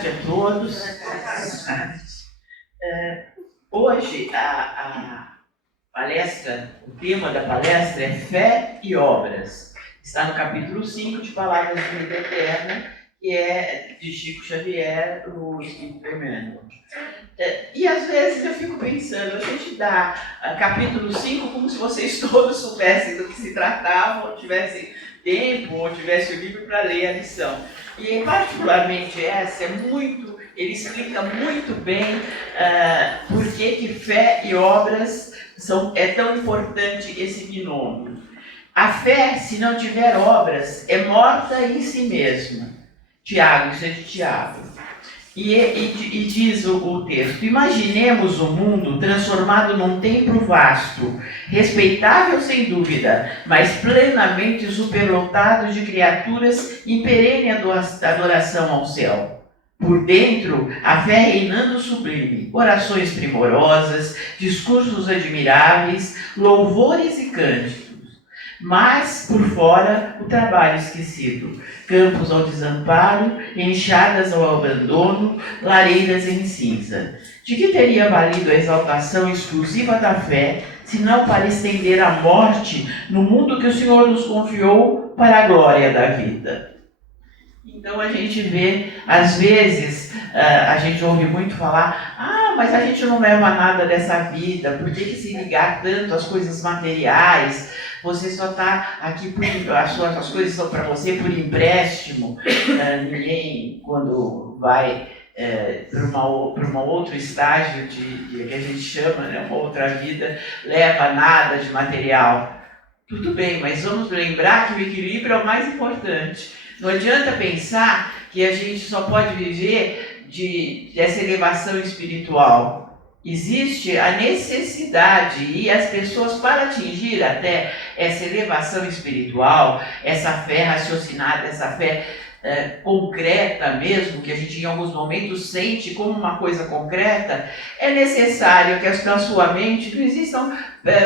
tarde a todos. Hoje a palestra, o tema da palestra é Fé e Obras. Está no capítulo 5 de Palavras de Vida Eterna, que é de Chico Xavier, o Espírito Emmanuel. E às vezes eu fico pensando, a gente dá capítulo 5 como se vocês todos soubessem do que se tratava, ou tivessem tempo, ou tivessem o livro para ler a lição. E particularmente essa ele explica muito bem por que fé e obras é tão importante esse binômio. A fé, se não tiver obras, é morta em si mesma. Tiago, isso é de Tiago. E diz o texto: imaginemos o mundo transformado num templo vasto, respeitável sem dúvida, mas plenamente superlotado de criaturas em perene adoração ao céu. Por dentro, a fé reinando sublime, orações primorosas, discursos admiráveis, louvores e cânticos. Mas, por fora, o trabalho esquecido, campos ao desamparo, enxadas ao abandono, lareiras em cinza. De que teria valido a exaltação exclusiva da fé, se não para estender a morte no mundo que o Senhor nos confiou para a glória da vida? Então a gente vê, às vezes, a gente ouve muito falar, mas a gente não leva nada dessa vida, por que se ligar tanto às coisas materiais? Você só está aqui, as coisas são para você por empréstimo. Ninguém, quando vai para um outro estágio que a gente chama, né, uma outra vida, leva nada de material. Tudo bem, mas vamos lembrar que o equilíbrio é o mais importante. Não adianta pensar que a gente só pode viver dessa elevação espiritual. Existe a necessidade e as pessoas, para atingir até essa elevação espiritual, essa fé raciocinada, essa fé concreta mesmo, que a gente em alguns momentos sente como uma coisa concreta, é necessário que na sua mente não existam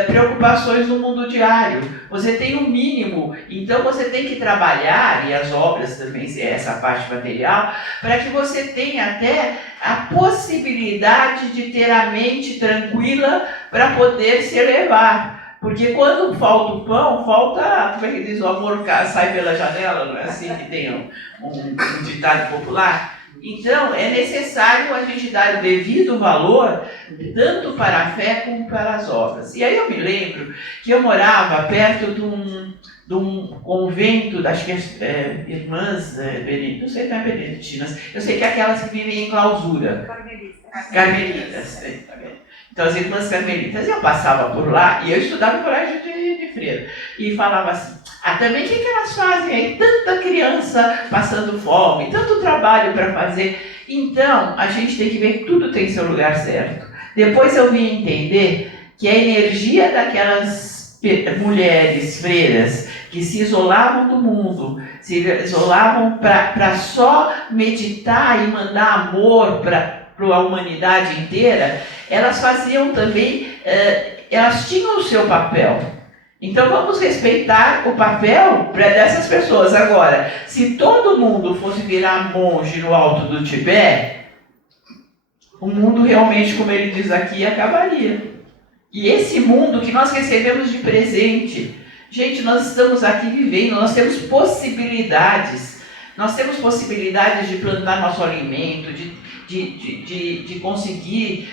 preocupações no mundo diário. Você tem um mínimo, então você tem que trabalhar, e as obras também, essa parte material, para que você tenha até a possibilidade de ter a mente tranquila para poder se elevar. Porque quando falta o pão, falta, como é que diz, o amor sai pela janela, não é assim que tem um ditado popular? Então, é necessário a gente dar o devido valor, tanto para a fé como para as obras. E aí eu me lembro que eu morava perto de um convento, acho que irmãs, não sei se é beneditinas, eu sei que é aquelas que vivem em clausura. Carmelitas. Então, as irmãs carmelitas, eu passava por lá e eu estudava no colégio de freira. E falava assim, também o que elas fazem aí? Tanta criança passando fome, tanto trabalho para fazer. Então, a gente tem que ver que tudo tem seu lugar certo. Depois eu vim entender que a energia daquelas mulheres freiras que se isolavam do mundo, se isolavam para só meditar e mandar amor para a humanidade inteira, elas faziam também, elas tinham o seu papel. Então vamos respeitar o papel dessas pessoas. Agora, se todo mundo fosse virar monge no alto do Tibete, o mundo realmente, como ele diz aqui, acabaria. E esse mundo que nós recebemos de presente, gente, nós estamos aqui vivendo, nós temos possibilidades. Nós temos possibilidades de plantar nosso alimento, de conseguir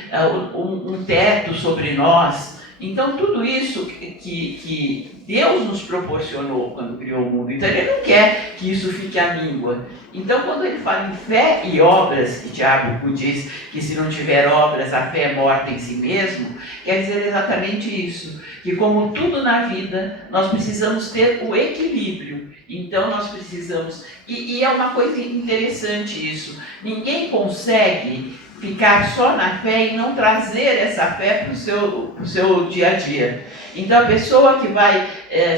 um teto sobre nós. Então, tudo isso que Deus nos proporcionou quando criou o mundo, então Ele não quer que isso fique à míngua. Então, quando Ele fala em fé e obras, que Tiago diz que se não tiver obras, a fé é morta em si mesmo, quer dizer exatamente isso, que como tudo na vida, nós precisamos ter o equilíbrio. Então, nós precisamos... E é uma coisa interessante isso. Ninguém consegue ficar só na fé e não trazer essa fé para o seu dia a dia. Então, a pessoa que vai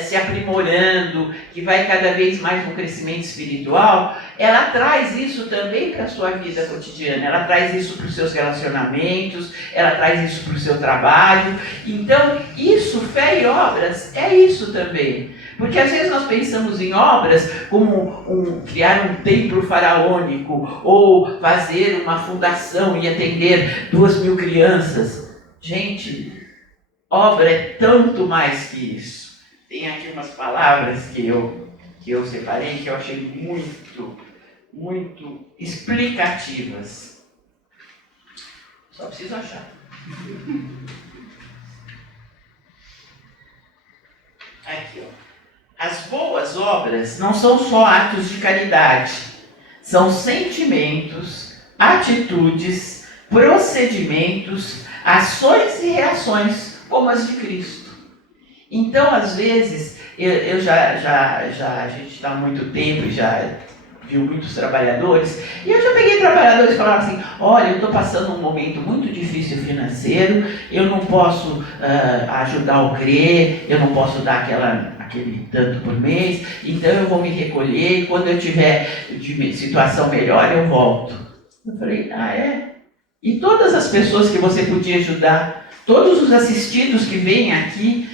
se aprimorando, que vai cada vez mais no crescimento espiritual, ela traz isso também para a sua vida cotidiana, ela traz isso para os seus relacionamentos, ela traz isso para o seu trabalho. Então, isso, fé e obras, é isso também. Porque às vezes nós pensamos em obras como criar um templo faraônico ou fazer uma fundação e atender 2.000 crianças. Gente, obra é tanto mais que isso. Tem aqui umas palavras que eu separei que eu achei muito explicativas. Só preciso achar. Aqui, ó. As boas obras não são só atos de caridade, são sentimentos, atitudes, procedimentos, ações e reações, como as de Cristo. Então, às vezes, a gente está há muito tempo e já viu muitos trabalhadores, e eu já peguei trabalhadores e falava assim, olha, eu estou passando um momento muito difícil financeiro, eu não posso ajudar o CRE, eu não posso dar aquele tanto por mês, então eu vou me recolher e quando eu tiver de situação melhor eu volto. Eu falei, é? E todas as pessoas que você podia ajudar, todos os assistidos que vêm aqui,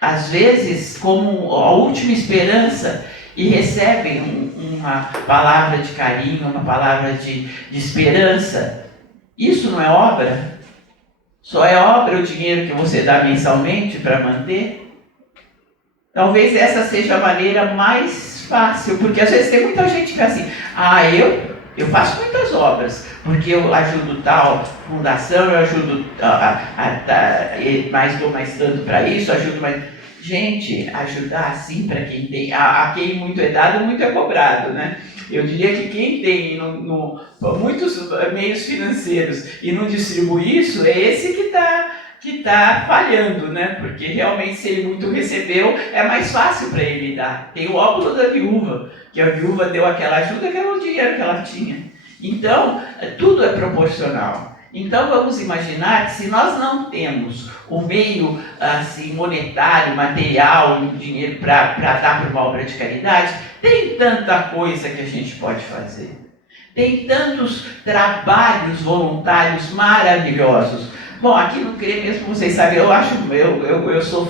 às vezes como a última esperança, e recebem uma palavra de carinho, uma palavra de esperança, isso não é obra? Só é obra o dinheiro que você dá mensalmente para manter? Talvez essa seja a maneira mais fácil, porque às vezes tem muita gente que fala assim, eu faço muitas obras, porque eu ajudo tal fundação, eu ajudo, dou mais tanto para isso, ajudo mais... Gente, ajudar assim para quem tem, a quem muito é dado, muito é cobrado, né? Eu diria que quem tem muitos meios financeiros e não distribui isso, é esse que tá falhando, né? Porque realmente se ele muito recebeu, é mais fácil para ele dar. Tem o óculo da viúva, que a viúva deu aquela ajuda que era o dinheiro que ela tinha. Então, tudo é proporcional. Então vamos imaginar que se nós não temos o meio assim, monetário, material, o dinheiro para dar para uma obra de caridade, tem tanta coisa que a gente pode fazer. Tem tantos trabalhos voluntários maravilhosos. Bom, aqui no CRE mesmo, vocês sabem, eu sou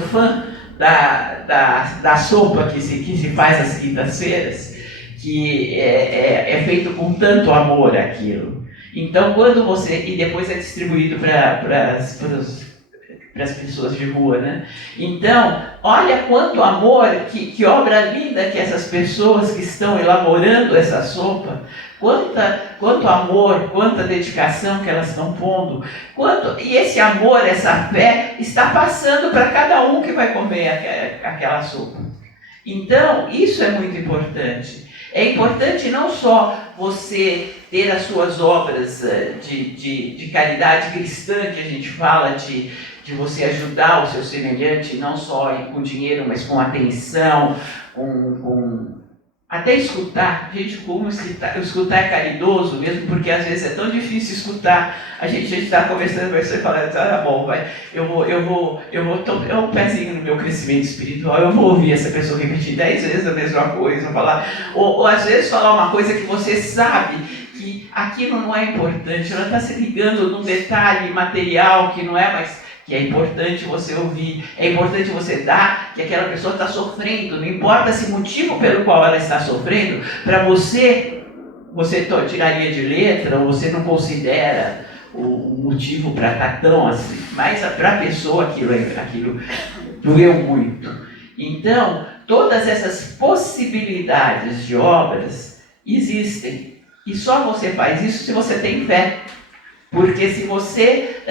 fã da sopa que se faz às quintas-feiras, que é feito com tanto amor aquilo. Então, quando você... E depois é distribuído para as pessoas de rua, né? Então, olha quanto amor, que obra linda que essas pessoas que estão elaborando essa sopa, quanto amor, quanta dedicação que elas estão pondo, e esse amor, essa fé, está passando para cada um que vai comer aquela sopa. Então, isso é muito importante. É importante não só você ter as suas obras de caridade cristã, que a gente fala de você ajudar o seu semelhante, não só com dinheiro, mas com atenção, até escutar. Gente, como escutar é caridoso mesmo, porque às vezes é tão difícil escutar. A gente está conversando com você e falando, bom, é um pezinho no meu crescimento espiritual, eu vou ouvir essa pessoa repetir 10 vezes a mesma coisa, falar, ou às vezes falar uma coisa que você sabe que aquilo não é importante, ela está se ligando num detalhe material que não é mais... que é importante você ouvir, é importante você dar, que aquela pessoa está sofrendo, não importa se o motivo pelo qual ela está sofrendo, para você tiraria de letra, ou você não considera o motivo para estar tão assim, mas para a pessoa aquilo doeu muito. Então, todas essas possibilidades de obras existem, e só você faz isso se você tem fé, porque se você...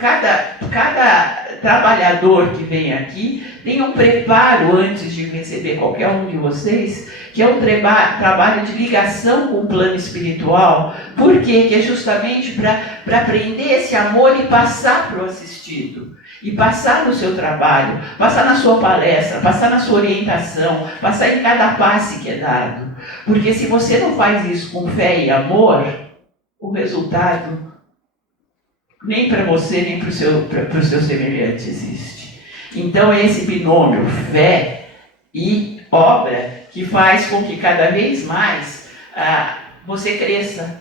cada trabalhador que vem aqui tem um preparo antes de receber qualquer um de vocês, que é um trabalho de ligação com o plano espiritual. Por quê? Que é justamente para aprender esse amor e passar para o assistido, e passar no seu trabalho, passar na sua palestra, passar na sua orientação, passar em cada passe que é dado. Porque se você não faz isso com fé e amor, o resultado nem para você, nem para o seu semelhante existe. Então é esse binômio, fé e obra, que faz com que cada vez mais você cresça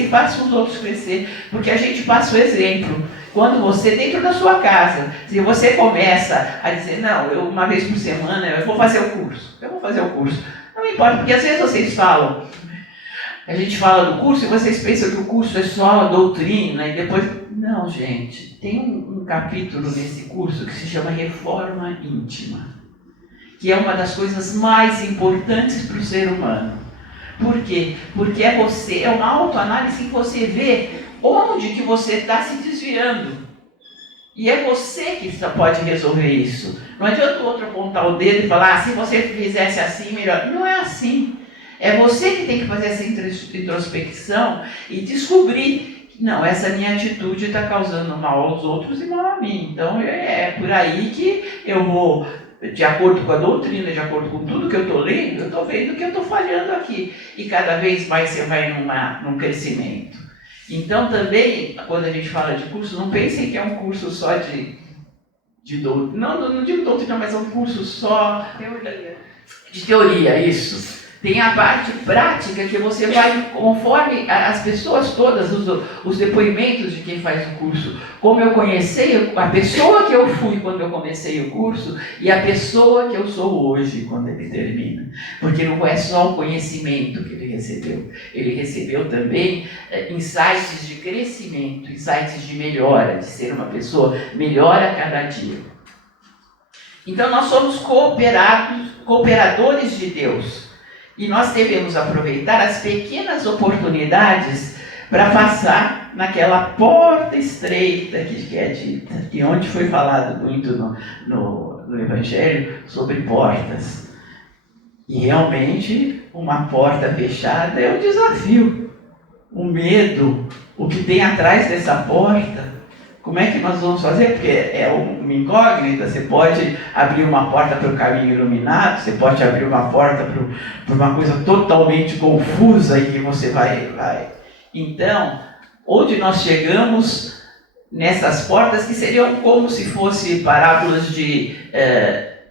e faça os outros crescer, porque a gente passa o exemplo. Quando você, dentro da sua casa, se você começa a dizer, não, eu uma vez por semana eu vou fazer o curso, não importa, porque às vezes vocês falam, a gente fala do curso e vocês pensam que o curso é só a doutrina e depois... Não, gente, tem um capítulo nesse curso que se chama Reforma Íntima, que é uma das coisas mais importantes para o ser humano. Por quê? Porque é uma autoanálise que você vê onde que você está se desviando. E é você que pode resolver isso. Não adianta o outro apontar o dedo e falar, se você fizesse assim, melhor. Não é assim. É você que tem que fazer essa introspecção e descobrir que, não, essa minha atitude está causando mal aos outros e mal a mim. Então, é por aí que eu vou, de acordo com a doutrina, de acordo com tudo que eu estou lendo, eu estou vendo que eu estou falhando aqui. E cada vez mais você vai num crescimento. Então, também, quando a gente fala de curso, não pensem que é um curso só de doutrina. Não digo doutrina, mas é um curso só... De teoria, isso. Tem a parte prática que você vai, conforme as pessoas todas, os depoimentos de quem faz o curso, como eu conheci, a pessoa que eu fui quando eu comecei o curso e a pessoa que eu sou hoje quando ele termina. Porque não é só o conhecimento que ele recebeu também insights de crescimento, insights de melhora, de ser uma pessoa melhor a cada dia. Então nós somos cooperadores de Deus. E nós devemos aproveitar as pequenas oportunidades para passar naquela porta estreita que é dita, e onde foi falado muito no Evangelho sobre portas. E realmente uma porta fechada é um desafio. O medo, o que tem atrás dessa porta. Como é que nós vamos fazer? Porque é uma incógnita. Você pode abrir uma porta para o caminho iluminado, você pode abrir uma porta para uma coisa totalmente confusa e que você vai. Então, onde nós chegamos nessas portas que seriam como se fossem parábolas de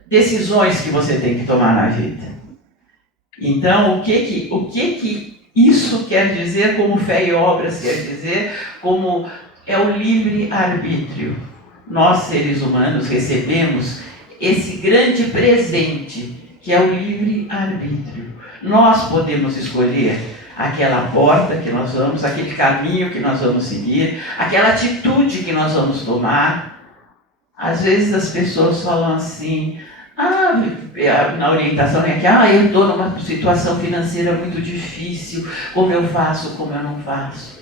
decisões que você tem que tomar na vida. Então, o que isso quer dizer, como fé e obras quer dizer, como... É o livre-arbítrio. Nós, seres humanos, recebemos esse grande presente, que é o livre-arbítrio. Nós podemos escolher aquela porta que nós vamos, aquele caminho que nós vamos seguir, aquela atitude que nós vamos tomar. Às vezes as pessoas falam assim, na orientação é que eu estou numa situação financeira muito difícil, como eu faço, como eu não faço.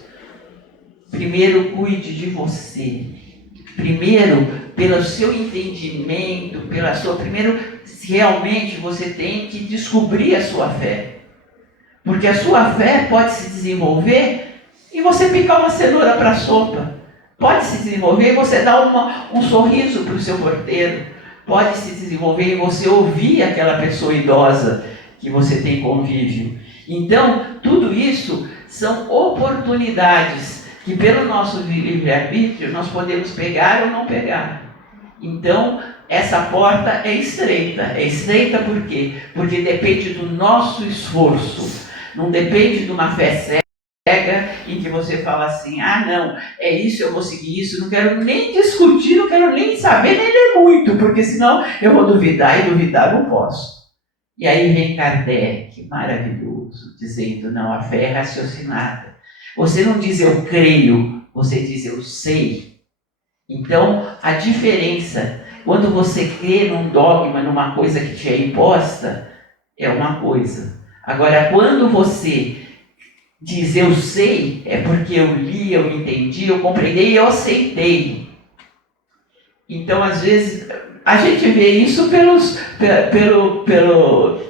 Primeiro, cuide de você. Primeiro, pelo seu entendimento, primeiro, realmente você tem que descobrir a sua fé. Porque a sua fé pode se desenvolver e você picar uma cenoura para a sopa. Pode se desenvolver e você dar um sorriso para o seu porteiro. Pode se desenvolver e você ouvir aquela pessoa idosa que você tem convívio. Então, tudo isso são oportunidades que pelo nosso livre-arbítrio nós podemos pegar ou não pegar. Então, essa porta é estreita. É estreita por quê? Porque depende do nosso esforço. Não depende de uma fé cega em que você fala assim, não, é isso, eu vou seguir isso, não quero nem discutir, não quero nem saber, nem ler muito, porque senão eu vou duvidar, e duvidar não posso. E aí vem Kardec, maravilhoso, dizendo, não, a fé é raciocinada. Você não diz eu creio, você diz eu sei. Então, a diferença, quando você crê num dogma, numa coisa que te é imposta, é uma coisa. Agora, quando você diz eu sei, é porque eu li, eu entendi, eu compreendi e eu aceitei. Então, às vezes, a gente vê isso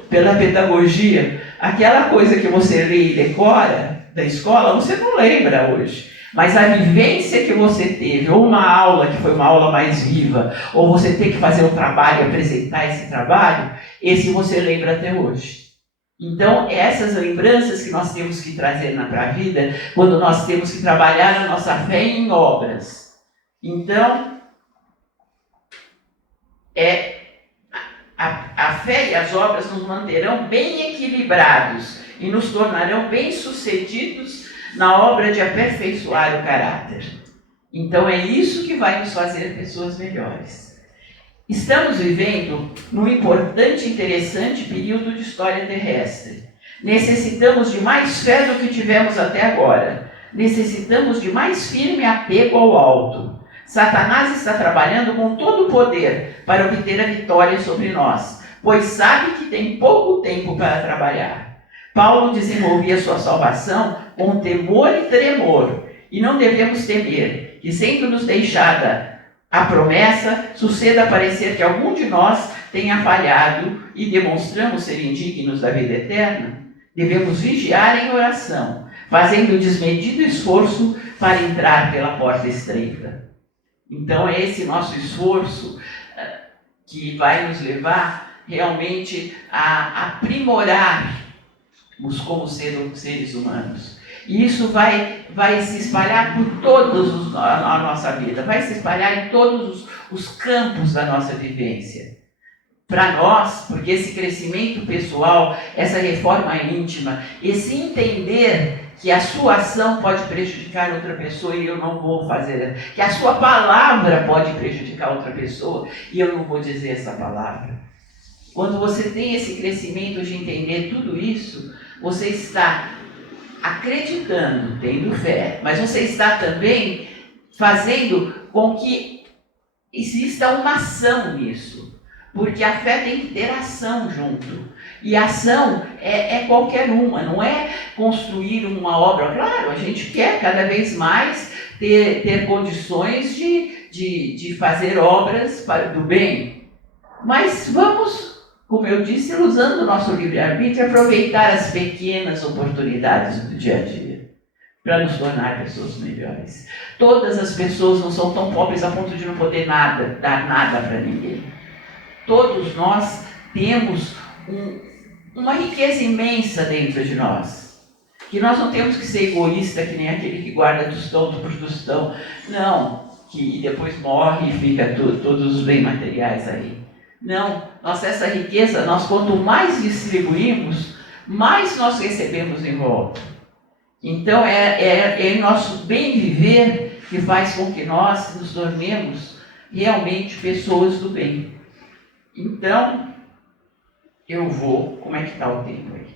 pela pedagogia. Aquela coisa que você lê e decora da escola, você não lembra hoje. Mas a vivência que você teve, ou uma aula que foi uma aula mais viva, ou você tem que fazer um trabalho, apresentar esse trabalho, esse você lembra até hoje. Então, essas lembranças que nós temos que trazer para a vida, quando nós temos que trabalhar a nossa fé em obras. Então, a fé e as obras nos manterão bem equilibrados e nos tornarão bem-sucedidos na obra de aperfeiçoar o caráter. Então é isso que vai nos fazer pessoas melhores. Estamos vivendo num importante e interessante período de história terrestre. Necessitamos de mais fé do que tivemos até agora. Necessitamos de mais firme apego ao alto. Satanás está trabalhando com todo o poder para obter a vitória sobre nós, pois sabe que tem pouco tempo para trabalhar. Paulo desenvolvia sua salvação com temor e tremor, e não devemos temer que, sendo nos deixada a promessa, suceda parecer que algum de nós tenha falhado e demonstramos ser indignos da vida eterna. Devemos vigiar em oração, fazendo desmedido esforço para entrar pela porta estreita. Então é esse nosso esforço que vai nos levar realmente a aprimorarmos como seres humanos. E isso vai se espalhar por toda a nossa vida, vai se espalhar em todos os campos da nossa vivência. Para nós, porque esse crescimento pessoal, essa reforma íntima, esse entender que a sua ação pode prejudicar outra pessoa e eu não vou fazer, que a sua palavra pode prejudicar outra pessoa e eu não vou dizer essa palavra. Quando você tem esse crescimento de entender tudo isso, você está acreditando, tendo fé, mas você está também fazendo com que exista uma ação nisso, porque a fé tem que ter ação junto, e a ação é qualquer uma, não é construir uma obra. Claro, a gente quer cada vez mais ter condições de fazer obras do bem, mas vamos, como eu disse, usando o nosso livre-arbítrio, aproveitar as pequenas oportunidades do dia a dia para nos tornar pessoas melhores. Todas as pessoas não são tão pobres a ponto de não poder dar nada para ninguém. Todos nós temos uma riqueza imensa dentro de nós, que nós não temos que ser egoísta que nem aquele que guarda tostão por tostão, não, que depois morre e fica todos os bens materiais aí. Não, essa riqueza, nós quanto mais distribuímos, mais nós recebemos em volta. Então é nosso bem viver que faz com que nós nos tornemos realmente pessoas do bem. Então, eu vou... Como é que está o tempo aí?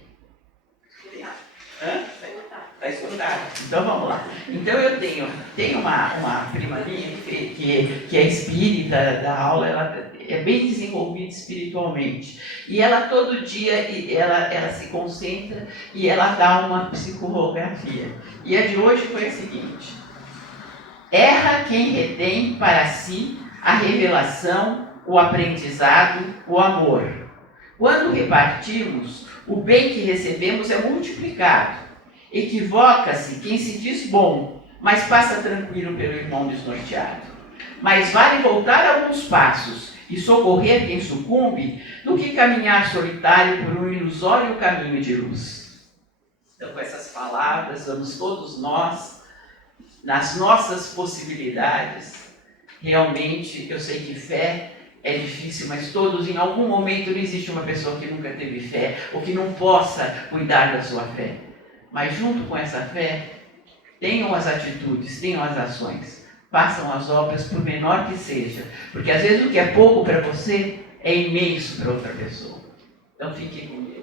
Está escutado? Então vamos lá. Então eu tenho uma prima minha que é espírita da aula, ela é bem desenvolvida espiritualmente. E ela todo dia ela se concentra e ela dá uma psicografia. E a de hoje foi a seguinte: erra quem retém para si a revelação, o aprendizado, o amor. Quando repartimos, o bem que recebemos é multiplicado. Equivoca-se quem se diz bom, mas passa tranquilo pelo irmão desnorteado. Mas vale voltar alguns passos e socorrer quem sucumbe, do que caminhar solitário por um ilusório caminho de luz. Então, com essas palavras, vamos todos nós, nas nossas possibilidades. Realmente, eu sei que fé é difícil, mas todos, em algum momento, não existe uma pessoa que nunca teve fé, ou que não possa cuidar da sua fé. Mas junto com essa fé, tenham as atitudes, tenham as ações, façam as obras, por menor que seja, porque às vezes o que é pouco para você é imenso para outra pessoa. Então fiquem com Deus.